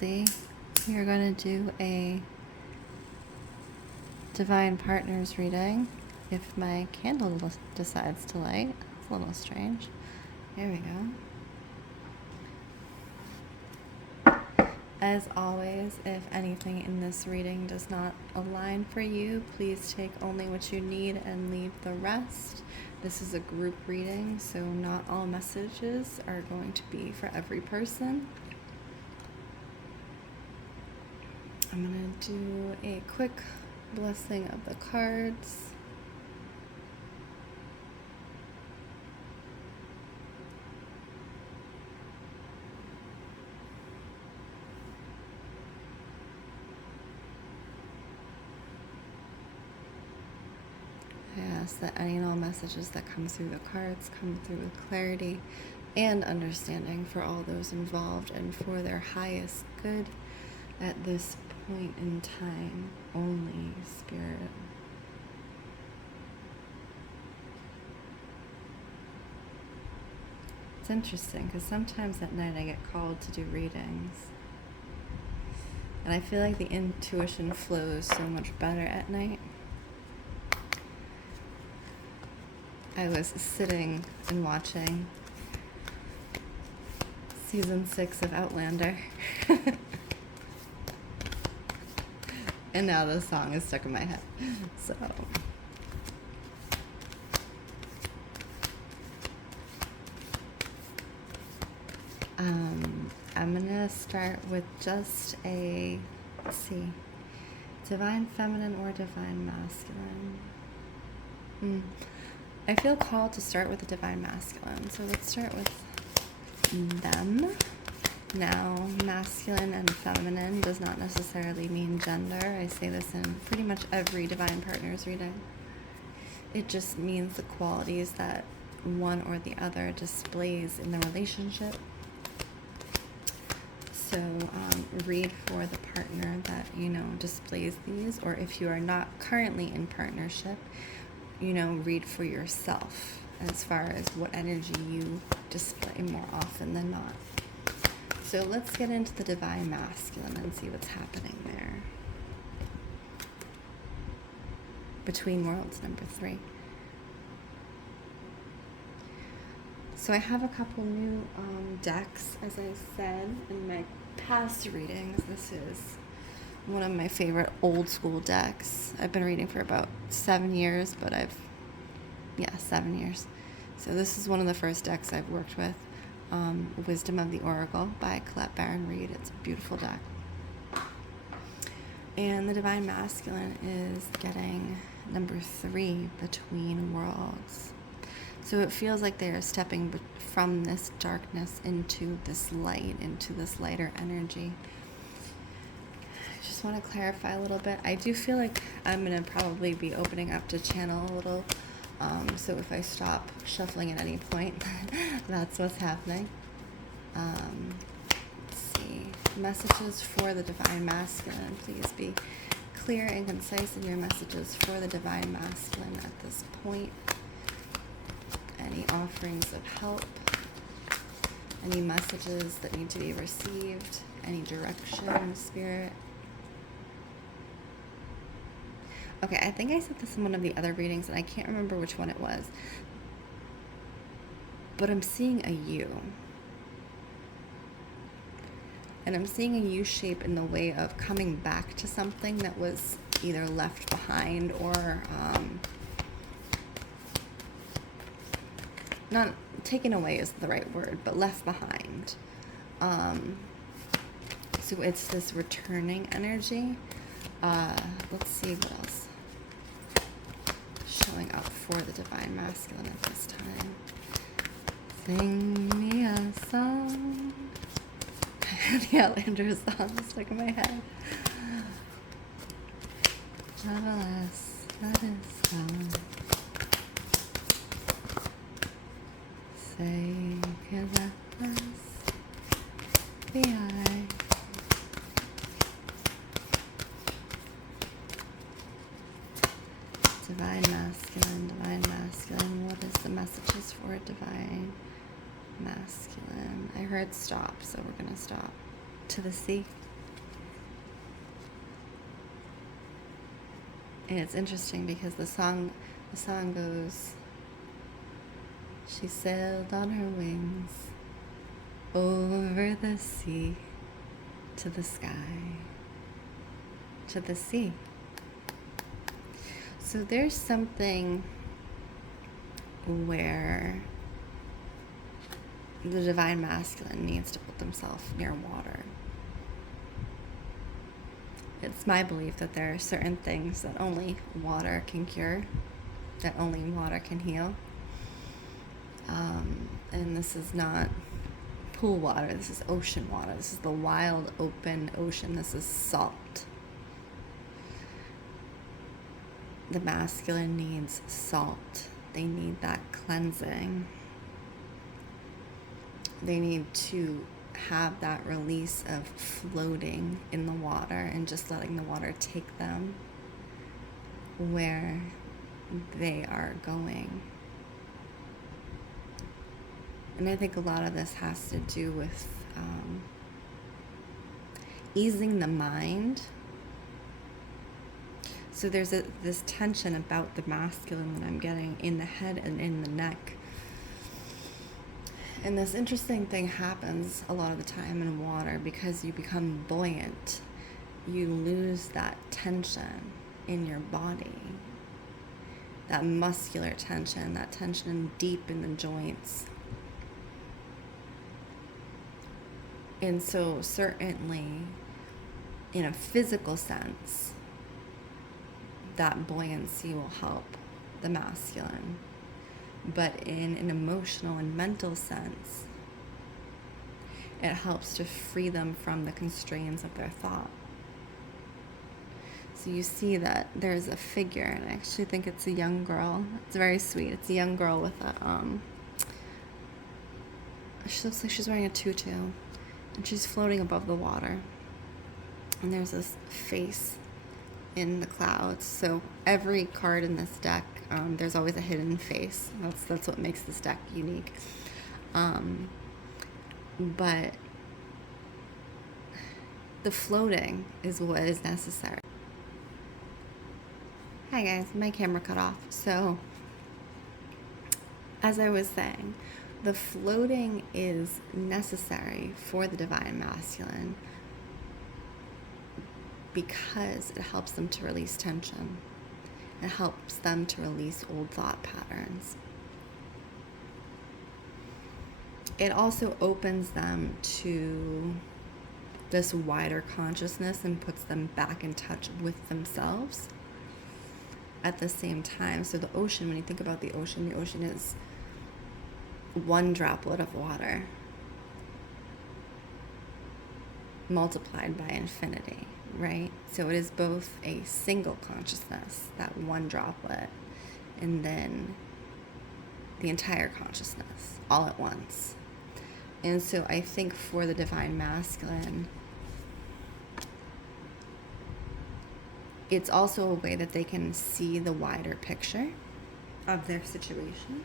Lindsey. We are going to do a Divine Partners reading if my candle decides to light. It's a little strange. There we go. As always, if anything in this reading does not align for you, please take only what you need and leave the rest. This is a group reading, so not all messages are going to be for every person. I'm going to do a quick blessing of the cards. I ask that any and all messages that come through the cards come through with clarity and understanding for all those involved and for their highest good at this point in time only, Spirit. It's interesting because sometimes at night I get called to do readings, and I feel like the intuition flows so much better at night. I was sitting and watching season 6 of Outlander. And now the song is stuck in my head. So I'm gonna start with just a, let's see, Divine Feminine or Divine Masculine. I feel called to start with the Divine Masculine, so let's start with them. Now, masculine and feminine does not necessarily mean gender. I say this in pretty much every Divine Partners reading. It just means the qualities that one or the other displays in the relationship. So read for the partner that, displays these, or if you are not currently in partnership, read for yourself as far as what energy you display more often than not. So let's get into the Divine Masculine and see what's happening there. Between Worlds, number 3. So I have a couple new decks, as I said in my past readings. This is one of my favorite old school decks. I've been reading for about 7 years, but 7 years. So this is one of the first decks I've worked with. Wisdom of the Oracle by Colette Baron Reed. It's a beautiful deck. And the Divine Masculine is getting number 3, Between Worlds. So it feels like they are stepping from this darkness into this light, into this lighter energy. I just want to clarify a little bit. I do feel like I'm going to probably be opening up to channel a little. So if I stop shuffling at any point, that's what's happening. Let's see. Messages for the Divine Masculine. Please be clear and concise in your messages for the Divine Masculine at this point. Any offerings of help, any messages that need to be received, any direction, Spirit. Okay, I think I said this in one of the other readings, and I can't remember which one it was. But I'm seeing a U. And I'm seeing a U shape in the way of coming back to something that was either left behind or not taken away is the right word, but left behind. So it's this returning energy. Let's see what else showing up for the Divine Masculine at this time. Sing me a song. The Outlander song stuck in my head. Marvelous, that is gone. Say, can that be I? Divine Masculine. What is the messages for Divine Masculine? I heard stop, so we're going to stop. To the sea. And it's interesting because the song goes, she sailed on her wings over the sea to the sky, to the sea. So there's something where the divine masculine needs to put themselves near water. It's my belief that there are certain things that only water can cure, that only water can heal. And this is not pool water, this is ocean water. This is the wild, open ocean. This is salt. The masculine needs salt. They need that cleansing. They need to have that release of floating in the water and just letting the water take them where they are going. And I think a lot of this has to do with easing the mind. So there's this tension about the masculine that I'm getting in the head and in the neck. And this interesting thing happens a lot of the time in water because you become buoyant. You lose that tension in your body, that muscular tension, that tension deep in the joints. And so certainly in a physical sense, that buoyancy will help the masculine. But in an emotional and mental sense, it helps to free them from the constraints of their thought. So you see that there's a figure, and I actually think it's a young girl. It's very sweet. It's a young girl with a, she looks like she's wearing a tutu, and she's floating above the water. And there's this face in the clouds. So every card in this deck, there's always a hidden face. That's what makes this deck unique. But the floating is what is necessary. Hi guys, my camera cut off. So as I was saying, the floating is necessary for the divine masculine because it helps them to release tension. It helps them to release old thought patterns. It also opens them to this wider consciousness and puts them back in touch with themselves at the same time. So the ocean, when you think about the ocean is one droplet of water multiplied by infinity. Right? So it is both a single consciousness, that one droplet, and then the entire consciousness all at once. And so I think for the divine masculine, it's also a way that they can see the wider picture of their situation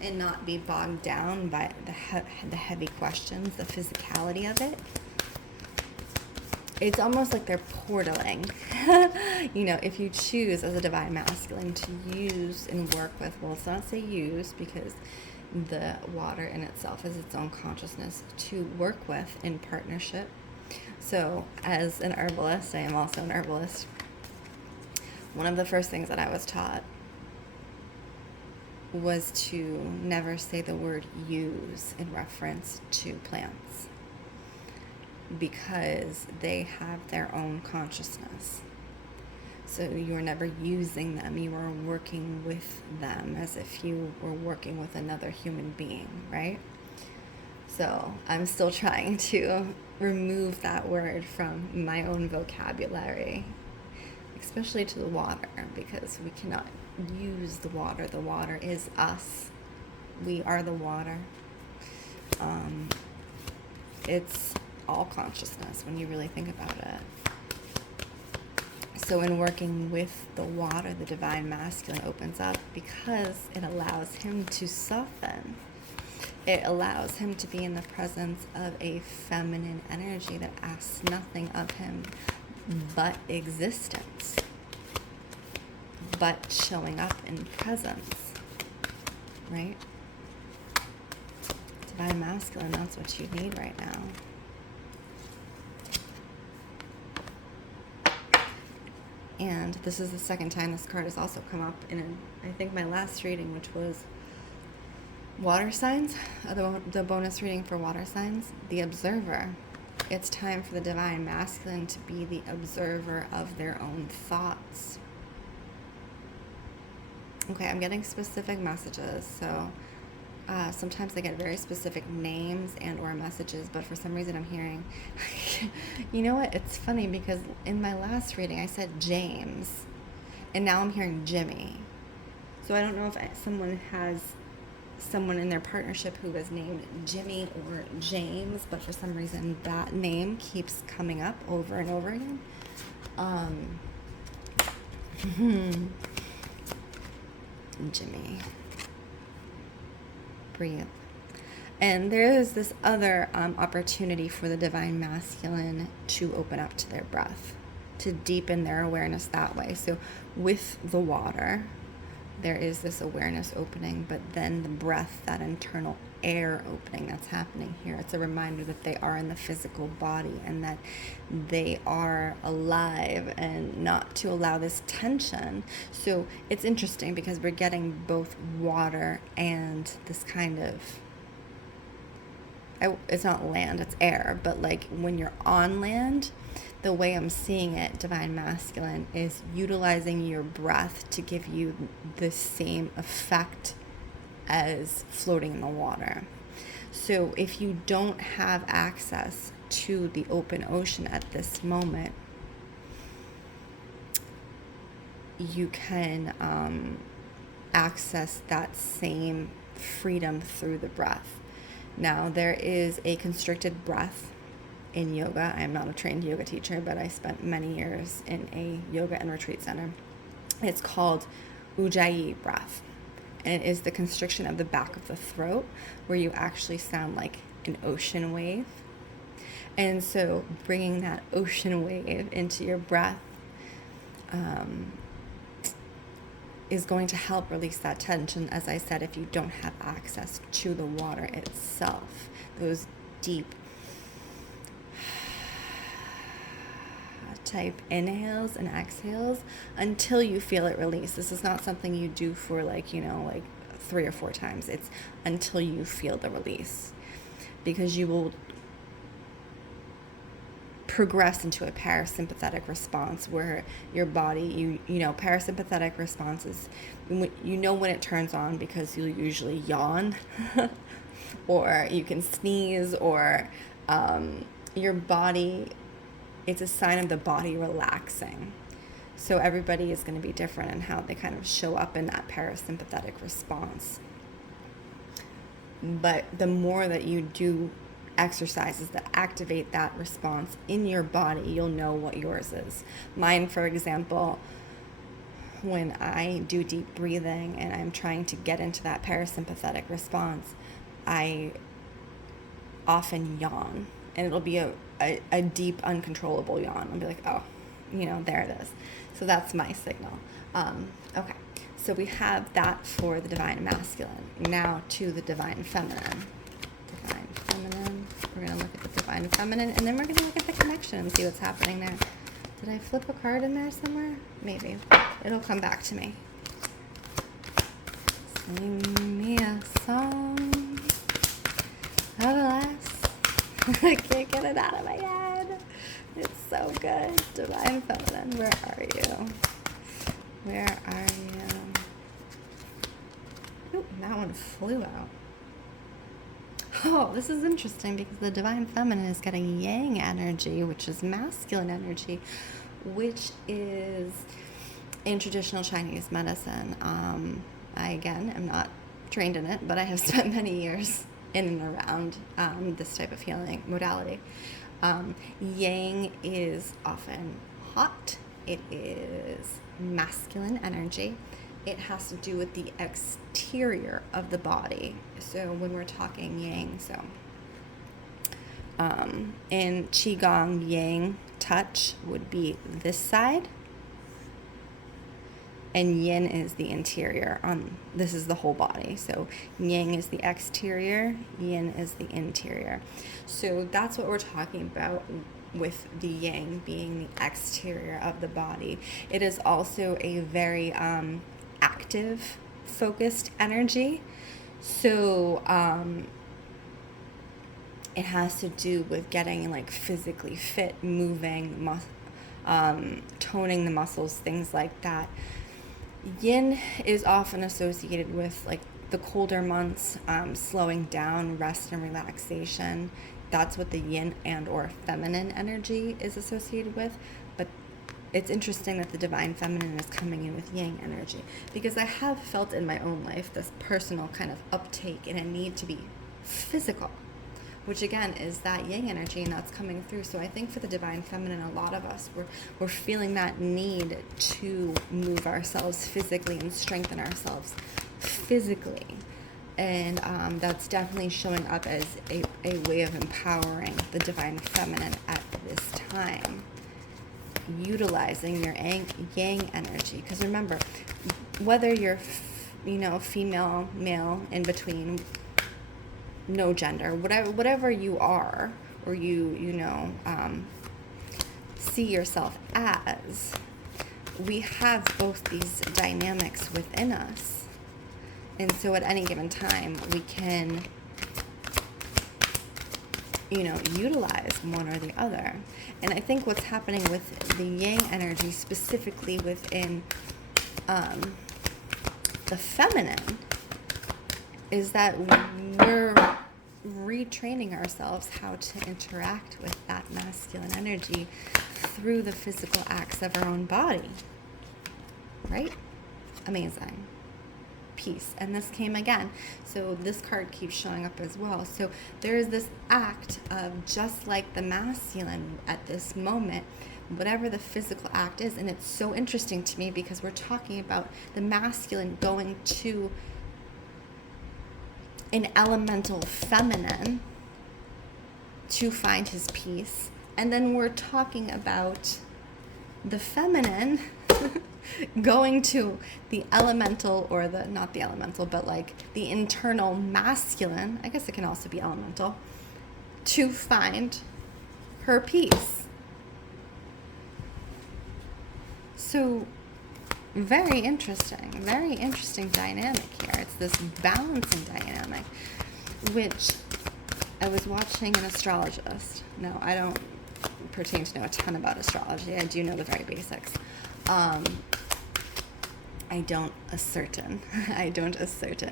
and not be bogged down by the heavy questions, the physicality of it. It's almost like they're portaling. You know, if you choose as a divine masculine to use and work with, well, let's not say use because the water in itself is its own consciousness to work with in partnership. So as an herbalist, I am also an herbalist. One of the first things that I was taught was to never say the word use in reference to plants, because they have their own consciousness. So you're never using them, you are working with them as if you were working with another human being, right? So I'm still trying to remove that word from my own vocabulary, especially to the water, because we cannot use the water. The water is us. We are the water. It's all consciousness when you really think about it. So in working with the water, the divine masculine opens up because it allows him to soften. It allows him to be in the presence of a feminine energy that asks nothing of him but existence. but showing up in presence, right? Divine masculine, that's what you need right now. And this is the second time this card has also come up in, I think, my last reading, which was water signs, the bonus reading for water signs, the observer. It's time for the divine masculine to be the observer of their own thoughts. Okay, I'm getting specific messages, so sometimes I get very specific names and or messages, but for some reason I'm hearing, you know what, it's funny because in my last reading I said James, and now I'm hearing Jimmy. So I don't know if someone has someone in their partnership who is named Jimmy or James, but for some reason that name keeps coming up over and over again. Jimmy. Breathe. And there is this other opportunity for the divine masculine to open up to their breath, to deepen their awareness that way. So with the water, there is this awareness opening, but then the breath, that internal air opening that's happening here, it's a reminder that they are in the physical body and that they are alive, and not to allow this tension. So it's interesting because we're getting both water and this kind of, it's not land, it's air, but like when you're on land, the way I'm seeing it, divine masculine, is utilizing your breath to give you the same effect as floating in the water. So if you don't have access to the open ocean at this moment, you can access that same freedom through the breath. Now, there is a constricted breath in yoga. I am not a trained yoga teacher, but I spent many years in a yoga and retreat center. It's called Ujjayi breath, and it is the constriction of the back of the throat where you actually sound like an ocean wave. And so bringing that ocean wave into your breath is going to help release that tension, as I said, if you don't have access to the water itself. Those deep type inhales and exhales until you feel it release. This is not something you do for like 3 or 4 times. It's until you feel the release, because you will progress into a parasympathetic response where your body, parasympathetic responses, when it turns on, because you'll usually yawn or you can sneeze, or your body, it's a sign of the body relaxing. So everybody is going to be different in how they kind of show up in that parasympathetic response. But the more that you do exercises that activate that response in your body, you'll know what yours is. Mine, for example, when I do deep breathing and I'm trying to get into that parasympathetic response, I often yawn, and it'll be a deep, uncontrollable yawn. I'll be like, oh, there it is. So that's my signal. Okay, so we have that for the divine masculine. Now to the divine feminine. Divine feminine. We're going to look at the divine feminine, and then we're going to look at the connection and see what's happening there. Did I flip a card in there somewhere? Maybe. It'll come back to me. Sing me a song of life. I can't get it out of my head. It's so good. Divine feminine, where are you? Where are you? Oop, that one flew out. Oh, this is interesting because the divine feminine is getting yang energy, which is masculine energy, which is in traditional Chinese medicine. I, again, am not trained in it, but I have spent many years in and around this type of healing modality. Yang is often hot. It is masculine energy. It has to do with the exterior of the body. So when we're talking yang, in Qigong, yang touch would be this side, and yin is the interior. This is the whole body. So yang is the exterior, yin is the interior. So that's what we're talking about with the yang being the exterior of the body. It is also a very active, focused energy. So it has to do with getting like physically fit, moving, toning the muscles, things like that. Yin is often associated with like the colder months, slowing down, rest and relaxation. That's what the yin and or feminine energy is associated with. But it's interesting that the divine feminine is coming in with yang energy, because I have felt in my own life this personal kind of uptake and a need to be physical, which again is that yang energy, and that's coming through. So I think for the divine feminine, a lot of us, we're feeling that need to move ourselves physically and strengthen ourselves physically. And that's definitely showing up as a way of empowering the divine feminine at this time, utilizing your yang energy. Because remember, whether you're female, male, in between, no gender, whatever you are, or you see yourself as, we have both these dynamics within us. And so at any given time, we can, utilize one or the other. And I think what's happening with the yang energy, specifically within the feminine, is that we're retraining ourselves how to interact with that masculine energy through the physical acts of our own body. Right? Amazing. Peace. And this came again. So this card keeps showing up as well. So there is this act of, just like the masculine at this moment, whatever the physical act is. And it's so interesting to me because we're talking about the masculine going to an elemental feminine to find his peace. And then we're talking about the feminine going to the elemental, or not the elemental, but like the internal masculine, I guess it can also be elemental, to find her peace. So very interesting dynamic here. It's this balancing dynamic, which I was watching an astrologist. No, I don't pertain to know a ton about astrology. I do know the very basics. I don't ascertain,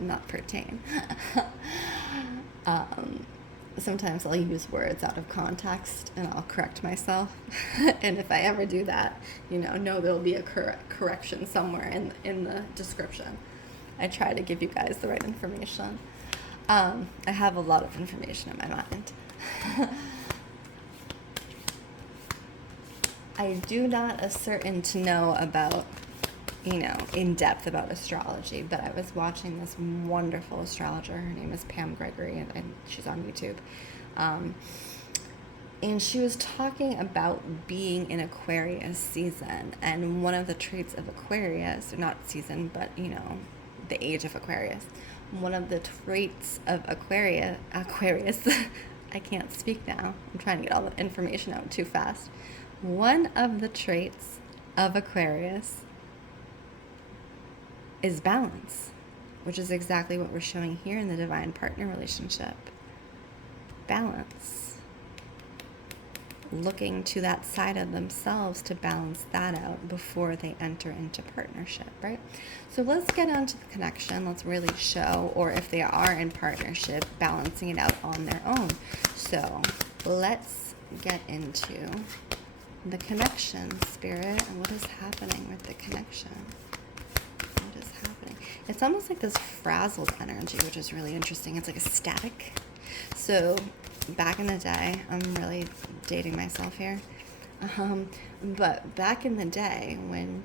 not pertain. Sometimes I'll use words out of context and I'll correct myself. And if I ever do that, know there'll be a correction somewhere in the description. I try to give you guys the right information. I have a lot of information in my mind. I do not ascertain to know about, in depth about astrology, but I was watching this wonderful astrologer. Her name is Pam Gregory, and she's on YouTube. And she was talking about being in Aquarius season, and one of the traits of Aquarius, or not season, but, the age of Aquarius, one of the traits of Aquarius, I can't speak now. I'm trying to get all the information out too fast. One of the traits of Aquarius is balance, which is exactly what we're showing here in the divine partner relationship. Balance. Looking to that side of themselves to balance that out before they enter into partnership, right? So let's get onto the connection. Let's really show, or if they are in partnership, balancing it out on their own. So let's get into the connection, Spirit, and what is happening with the connection. What is happening? It's almost like this frazzled energy, which is really interesting. It's like a static. So back in the day, I'm really dating myself here, but back in the day when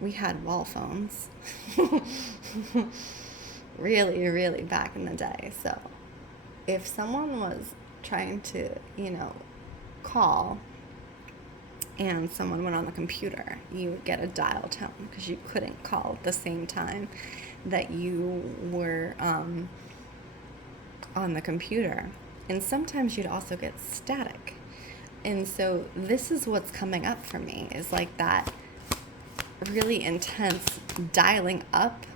we had wall phones, really back in the day. So if someone was trying to, call and someone went on the computer, you would get a dial tone because you couldn't call at the same time that you were on the computer. And sometimes you'd also get static. And so this is what's coming up for me, is like that really intense dialing up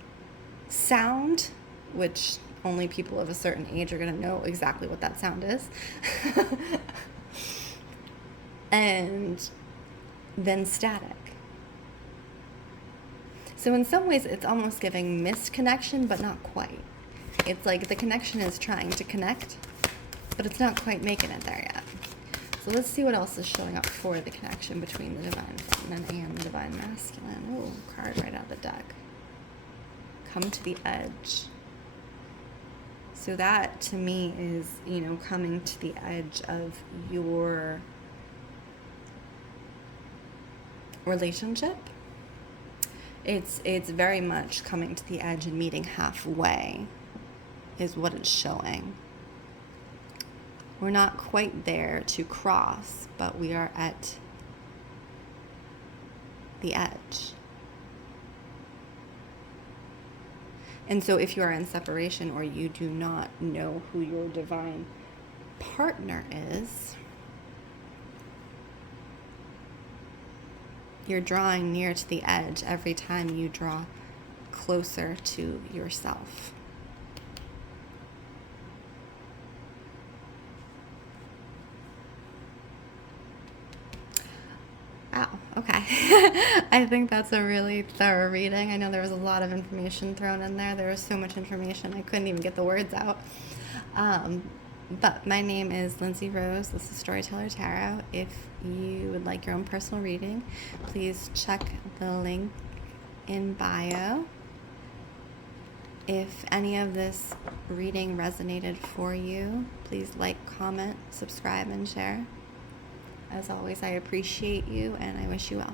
sound, which only people of a certain age are going to know exactly what that sound is. And then static. So in some ways it's almost giving missed connection, but not quite. It's like the connection is trying to connect, but it's not quite making it there yet. So let's see what else is showing up for the connection between the divine feminine and the divine masculine. Oh, card right out of the deck. Come to the edge. So that to me is, coming to the edge of your relationship. It's very much coming to the edge and meeting halfway is what it's showing. We're not quite there to cross, but we are at the edge. And so if you are in separation or you do not know who your divine partner is, you're drawing near to the edge every time you draw closer to yourself. Wow, okay. I think that's a really thorough reading. I know there was a lot of information thrown in there. There was so much information, I couldn't even get the words out. But my name is Lindsey Rose. This is Storyteller Tarot. If you would like your own personal reading, please check the link in bio. If any of this reading resonated for you, please like, comment, subscribe, and share. As always, I appreciate you, and I wish you well.